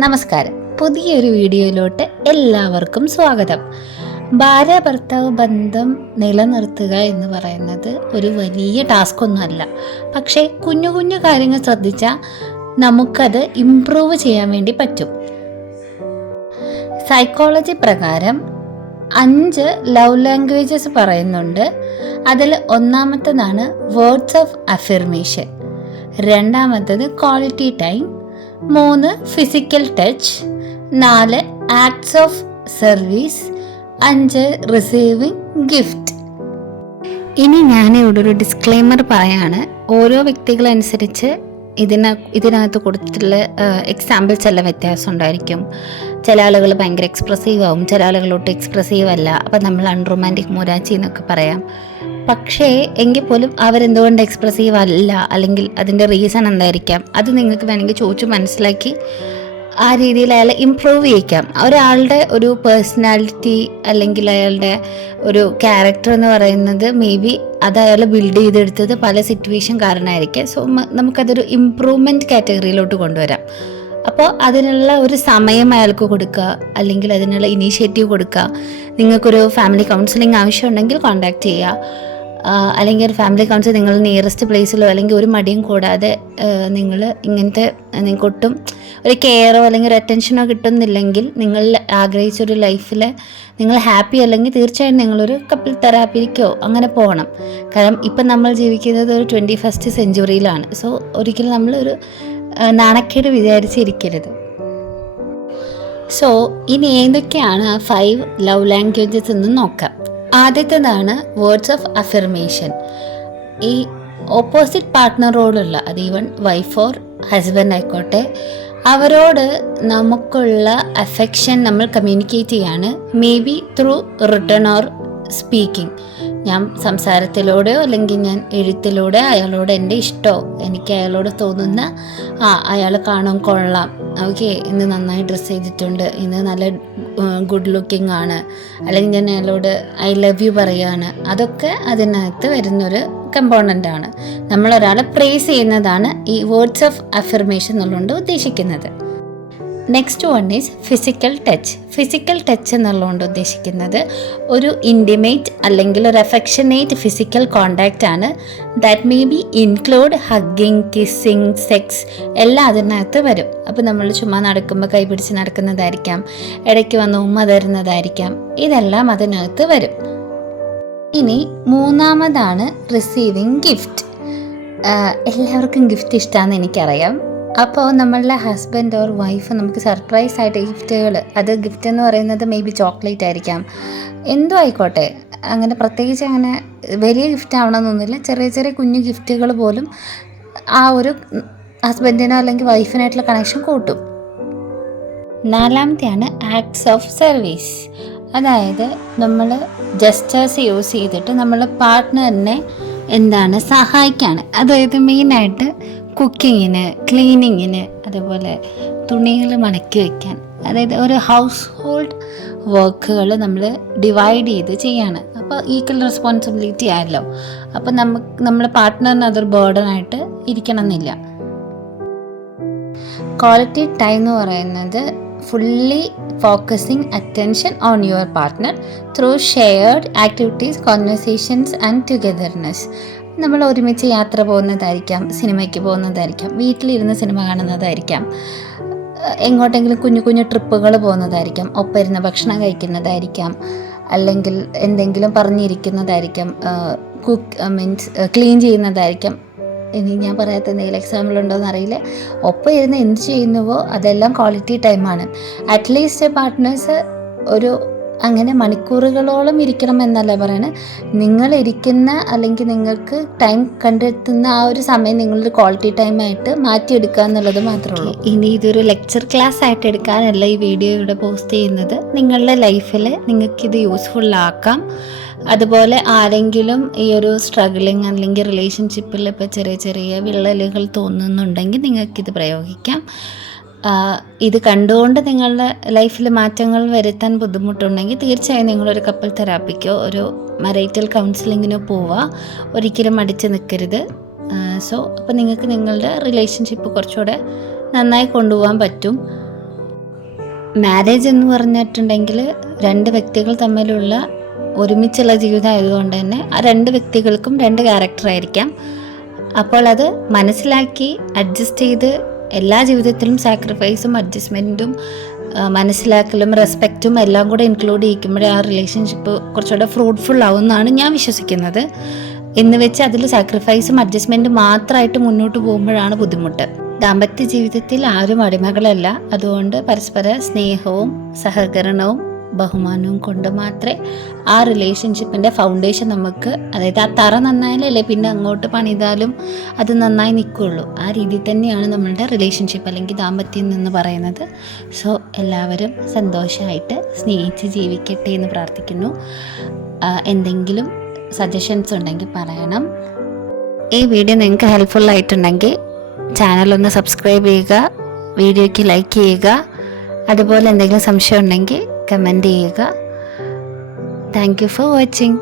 നമസ്കാരം. പുതിയൊരു വീഡിയോയിലോട്ട് എല്ലാവർക്കും സ്വാഗതം. ഭാര്യ ഭർത്താവ് ബന്ധം നിലനിർത്തുക എന്ന് പറയുന്നത് ഒരു വലിയ ടാസ്ക് ഒന്നുമല്ല. പക്ഷേ കുഞ്ഞു കുഞ്ഞു കാര്യങ്ങൾ ശ്രദ്ധിച്ചാൽ നമുക്കത് ഇംപ്രൂവ് ചെയ്യാൻ വേണ്ടി പറ്റും. സൈക്കോളജി പ്രകാരം 5 ലവ് ലാംഗ്വേജസ് പറയുന്നുണ്ട്. അതിൽ ഒന്നാമത്തേതാണ് വേർഡ്സ് ഓഫ് അഫർമേഷൻ, രണ്ടാമത്തത് quality time, 3 physical touch, 4 acts of service, 5 receiving gift. ഇനി ഞാൻ ഇവിടെ ഒരു ഡിസ്ക്ലെയിമർ പറയാണ്. ഓരോ വ്യക്തികളനുസരിച്ച് ഇതിനകത്ത് കൊടുത്തിട്ടുള്ള എക്സാമ്പിൾസ് എല്ലാം വ്യത്യാസം ഉണ്ടായിരിക്കും. ചില ആളുകൾ ഭയങ്കര എക്സ്പ്രസീവ് ആവും, ചില ആളുകളോട്ട് എക്സ്പ്രസീവ് അല്ല. അപ്പം നമ്മൾ അൺറൊമാൻറ്റിക് മൊരാച്ചി എന്നൊക്കെ പറയാം. പക്ഷേ എങ്കിൽ പോലും അവരെന്തുകൊണ്ട് എക്സ്പ്രസീവ് അല്ല, അല്ലെങ്കിൽ അതിൻ്റെ റീസൺ എന്തായിരിക്കാം, അത് നിങ്ങൾക്ക് വേണമെങ്കിൽ ചോദിച്ചു മനസ്സിലാക്കി ആ രീതിയിൽ അയാളെ ഇംപ്രൂവ് ചെയ്യിക്കാം. ഒരാളുടെ ഒരു പേഴ്സണാലിറ്റി അല്ലെങ്കിൽ അയാളുടെ ഒരു ക്യാരക്ടർ എന്ന് പറയുന്നത് മേ ബി അത് അയാൾ ബിൽഡ് ചെയ്തെടുത്തത് പല സിറ്റുവേഷൻ കാരണമായിരിക്കും. സോ നമുക്കതൊരു ഇംപ്രൂവ്മെൻറ്റ് കാറ്റഗറിയിലോട്ട് കൊണ്ടുവരാം. അപ്പോൾ അതിനുള്ള ഒരു സമയം അയാൾക്ക് കൊടുക്കുക, അല്ലെങ്കിൽ അതിനുള്ള ഇനീഷ്യേറ്റീവ് കൊടുക്കുക. നിങ്ങൾക്കൊരു ഫാമിലി കൗൺസിലിംഗ് ആവശ്യമുണ്ടെങ്കിൽ കോൺടാക്റ്റ് ചെയ്യുക. അല്ലെങ്കിൽ ഒരു ഫാമിലി കൗൺസിൽ നിങ്ങൾ നിയറസ്റ്റ് പ്ലേസിലോ അല്ലെങ്കിൽ ഒരു മടിയും കൂടാതെ നിങ്ങൾ ഇങ്ങനത്തെ നിങ്ങൾക്കൊട്ടും ഒരു കെയറോ അല്ലെങ്കിൽ ഒരു അറ്റൻഷനോ കിട്ടുന്നില്ലെങ്കിൽ, നിങ്ങൾ ആഗ്രഹിച്ചൊരു ലൈഫിൽ നിങ്ങൾ ഹാപ്പി അല്ലെങ്കിൽ തീർച്ചയായും നിങ്ങളൊരു കപ്പിൾ തെറാപ്പിക്കോ അങ്ങനെ പോകണം. കാരണം ഇപ്പം നമ്മൾ ജീവിക്കുന്നത് ഒരു 21st സെഞ്ച്വറിയിലാണ്. സോ ഒരിക്കലും നമ്മളൊരു നാണക്കേട് വിചാരിച്ചിരിക്കരുത്. സോ ഇനി ഏതൊക്കെയാണ് 5 ലവ് ലാംഗ്വേജസ് എന്ന് നോക്കാം. ആദ്യത്തേതാണ് വേർഡ്സ് ഓഫ് അഫർമേഷൻ. ഈ ഓപ്പോസിറ്റ് പാർട്ട്ണറോടുള്ള, അത് ഈവൻ വൈഫ് ഓർ ഹസ്ബൻഡ് ആയിക്കോട്ടെ, അവരോട് നമുക്കുള്ള അഫെക്ഷൻ നമ്മൾ കമ്മ്യൂണിക്കേറ്റ് ചെയ്യാണ്. May be through written or speaking. ഞാൻ സംസാരത്തിലൂടെയോ അല്ലെങ്കിൽ ഞാൻ എഴുത്തിലൂടെ അയാളോട് എൻ്റെ ഇഷ്ടമോ, എനിക്ക് അയാളോട് തോന്നുന്ന അയാൾ കാണാൻ കൊള്ളാം, ഓക്കെ ഇന്ന് നന്നായി ഡ്രസ്സ് ചെയ്തിട്ടുണ്ട്, ഇന്ന് നല്ല ഗുഡ് ലുക്കിംഗ് ആണ്, അല്ലെങ്കിൽ ഞാൻ അയാളോട് ഐ ലവ് യു പറയുകയാണ്, അതൊക്കെ അതിനകത്ത് വരുന്നൊരു കമ്പോണൻ്റാണ്. നമ്മളൊരാളെ പ്രേസ് ചെയ്യുന്നതാണ് ഈ വേർഡ്സ് ഓഫ് അഫർമേഷൻ എന്നുള്ളതുകൊണ്ട് ഉദ്ദേശിക്കുന്നത്. Next one is physical touch. Physical touch എന്നുള്ളതുകൊണ്ട് ഉദ്ദേശിക്കുന്നത് ഒരു ഇൻറ്റിമേറ്റ് അല്ലെങ്കിൽ ഒരു അഫെക്ഷനേറ്റ് ഫിസിക്കൽ കോണ്ടാക്റ്റ് ആണ്. That may be include hugging, kissing, sex എല്ലാം അതിനകത്ത് വരും. അപ്പോൾ നമ്മൾ ചുമ്മാ നടക്കുമ്പോൾ കൈ പിടിച്ച് നടക്കുന്നതായിരിക്കാം, ഇടയ്ക്ക് വന്ന് ഉമ്മ തരുന്നതായിരിക്കാം, ഇതെല്ലാം അതിനകത്ത് വരും. ഇനി മൂന്നാമതാണ് റിസീവിങ് ഗിഫ്റ്റ്. എല്ലാവർക്കും ഗിഫ്റ്റ് ഇഷ്ടമാണെന്ന് എനിക്കറിയാം. അപ്പോൾ നമ്മളുടെ ഹസ്ബൻഡ് ഓർ വൈഫ് നമുക്ക് സർപ്രൈസ് ആയിട്ട് ഗിഫ്റ്റുകൾ, അത് ഗിഫ്റ്റ് എന്ന് പറയുന്നത് മേ ബി ചോക്ലേറ്റ് ആയിരിക്കാം, എന്തോ ആയിക്കോട്ടെ, അങ്ങനെ പ്രത്യേകിച്ച് അങ്ങനെ വലിയ ഗിഫ്റ്റ് ആവണമെന്നൊന്നുമില്ല. ചെറിയ ചെറിയ കുഞ്ഞു ഗിഫ്റ്റുകൾ പോലും ആ ഒരു ഹസ്ബൻഡിനോ അല്ലെങ്കിൽ വൈഫിനായിട്ടുള്ള കണക്ഷൻ കൂട്ടും. നാലാമത്തെയാണ് ആക്ട്സ് ഓഫ് സർവീസ്. അതായത് നമ്മൾ ജസ്റ്റേഴ്സ് യൂസ് ചെയ്തിട്ട് നമ്മൾ പാർട്ട്ണറിനെ സഹായിക്കുകയാണ്. അതായത് മെയിനായിട്ട് കുക്കിങ്ങിന്, ക്ലീനിങ്ങിന്, അതുപോലെ തുണികൾ മടക്കി വയ്ക്കാൻ, അതായത് ഒരു ഹൗസ് ഹോൾഡ് വർക്കുകൾ നമ്മൾ ഡിവൈഡ് ചെയ്ത് ചെയ്യാണ്. അപ്പോൾ ഈക്വൽ റെസ്പോൺസിബിലിറ്റി ആയല്ലോ. അപ്പോൾ നമ്മുടെ പാർട്ട്ണറിന് അതൊരു ബേർഡനായിട്ട് ഇരിക്കണം എന്നില്ല. ക്വാളിറ്റി ടൈം എന്ന് പറയുന്നത് fully focusing attention on your partner through shared activities, conversations and togetherness. നമ്മൾ ഒരുമിച്ച് യാത്ര പോകുന്നതായിരിക്കാം, സിനിമയ്ക്ക് പോകുന്നതായിരിക്കാം, വീട്ടിലിരുന്ന് സിനിമ കാണുന്നതായിരിക്കാം, എങ്ങോട്ടെങ്കിലും കുഞ്ഞു കുഞ്ഞു ട്രിപ്പുകൾ പോകുന്നതായിരിക്കാം, ഒപ്പം ഇരുന്ന് ഭക്ഷണം കഴിക്കുന്നതായിരിക്കാം, അല്ലെങ്കിൽ എന്തെങ്കിലും പറഞ്ഞിരിക്കുന്നതായിരിക്കാം, ക്ലീൻ ചെയ്യുന്നതായിരിക്കാം. ഇനി ഞാൻ പറയാത്ത എന്തെങ്കിലും എക്സാമ്പിൾ ഉണ്ടോയെന്ന് അറിയില്ല. ഒപ്പം ഇരുന്ന് എന്ത് ചെയ്യുന്നുവോ അതെല്ലാം ക്വാളിറ്റി ടൈമാണ്. അറ്റ്ലീസ്റ്റ് പാർട്ട്നേഴ്സ് ഒരു അങ്ങനെ മണിക്കൂറുകളോളം ഇരിക്കണം എന്നല്ല പറയണത്. നിങ്ങളിരിക്കുന്ന അല്ലെങ്കിൽ നിങ്ങൾക്ക് ടൈം കണ്ടെത്തുന്ന ആ ഒരു സമയം നിങ്ങളൊരു ക്വാളിറ്റി ടൈമായിട്ട് മാറ്റിയെടുക്കുക എന്നുള്ളത് മാത്രമേ ഉള്ളൂ. ഇനി ഇതൊരു ലെക്ചർ ക്ലാസ് ആയിട്ട് എടുക്കാനല്ല ഈ വീഡിയോ ഇവിടെ പോസ്റ്റ് ചെയ്യുന്നത്. നിങ്ങളുടെ ലൈഫിൽ നിങ്ങൾക്കിത് യൂസ്ഫുള്ളാക്കാം. അതുപോലെ ആരെങ്കിലും ഈ ഒരു സ്ട്രഗിളിങ് അല്ലെങ്കിൽ റിലേഷൻഷിപ്പിൽ ഇപ്പോൾ ചെറിയ ചെറിയ വിള്ളലുകൾ തോന്നുന്നുണ്ടെങ്കിൽ നിങ്ങൾക്കിത് പ്രയോഗിക്കാം. ഇത് കണ്ടുകൊണ്ട് നിങ്ങളുടെ ലൈഫിൽ മാറ്റങ്ങൾ വരുത്താൻ ബുദ്ധിമുട്ടുണ്ടെങ്കിൽ തീർച്ചയായും നിങ്ങളൊരു കപ്പിൾ തെറാപ്പിക്കോ ഒരു മറൈറ്റൽ കൗൺസിലിങ്ങിനോ പോവുക. ഒരിക്കലും മടിച്ച് നിൽക്കരുത്. അപ്പോൾ നിങ്ങൾക്ക് നിങ്ങളുടെ റിലേഷൻഷിപ്പ് കുറച്ചുകൂടെ നന്നായി കൊണ്ടുപോകാൻ പറ്റും. മാരേജ് എന്ന് പറഞ്ഞിട്ടുണ്ടെങ്കിൽ രണ്ട് വ്യക്തികൾ തമ്മിലുള്ള ഒരുമിച്ചുള്ള ജീവിതം ആയതുകൊണ്ട് തന്നെ ആ രണ്ട് വ്യക്തികൾക്കും രണ്ട് ക്യാരക്ടറായിരിക്കാം. അപ്പോൾ അത് മനസ്സിലാക്കി അഡ്ജസ്റ്റ് ചെയ്ത് എല്ലാ ജീവിതത്തിലും സാക്രിഫൈസും അഡ്ജസ്റ്റ്മെൻറ്റും മനസ്സിലാക്കലും റെസ്പെക്റ്റും എല്ലാം കൂടെ ഇൻക്ലൂഡ് ചെയ്യിക്കുമ്പോഴേ ആ റിലേഷൻഷിപ്പ് കുറച്ചുകൂടെ ഫ്രൂട്ട്ഫുൾ ആവുമെന്നാണ് ഞാൻ വിശ്വസിക്കുന്നത്. എന്ന് വെച്ച് അതിൽ സാക്രിഫൈസും അഡ്ജസ്റ്റ്മെൻറ്റും മാത്രമായിട്ട് മുന്നോട്ട് പോകുമ്പോഴാണ് ബുദ്ധിമുട്ട്. ദാമ്പത്യ ജീവിതത്തിൽ ആരും അടിമകളല്ല. അതുകൊണ്ട് പരസ്പര സ്നേഹവും സഹകരണവും ബഹുമാനവും കൊണ്ട് മാത്രമേ ആ റിലേഷൻഷിപ്പിൻ്റെ ഫൗണ്ടേഷൻ നമുക്ക്, അതായത് ആ തറ നന്നായാലല്ലേ പിന്നെ അങ്ങോട്ട് പണിതാലും അത് നന്നായി നിൽക്കുകയുള്ളൂ. ആ രീതിയിൽ തന്നെയാണ് നമ്മളുടെ റിലേഷൻഷിപ്പ് അല്ലെങ്കിൽ ദാമ്പത്യം എന്ന് പറയുന്നത്. സോ എല്ലാവരും സന്തോഷമായിട്ട് സ്നേഹിച്ച് ജീവിക്കട്ടെ എന്ന് പ്രാർത്ഥിക്കുന്നു. എന്തെങ്കിലും സജഷൻസ് ഉണ്ടെങ്കിൽ പറയണം. ഈ വീഡിയോ നിങ്ങൾക്ക് ഹെൽപ്ഫുൾ ആയിട്ടുണ്ടെങ്കിൽ ചാനലൊന്ന് സബ്സ്ക്രൈബ് ചെയ്യുക, വീഡിയോയ്ക്ക് ലൈക്ക് ചെയ്യുക. അതുപോലെ എന്തെങ്കിലും സംശയം ഉണ്ടെങ്കിൽ കമൻറ്റ് ചെയ്യുക. Thank you for watching.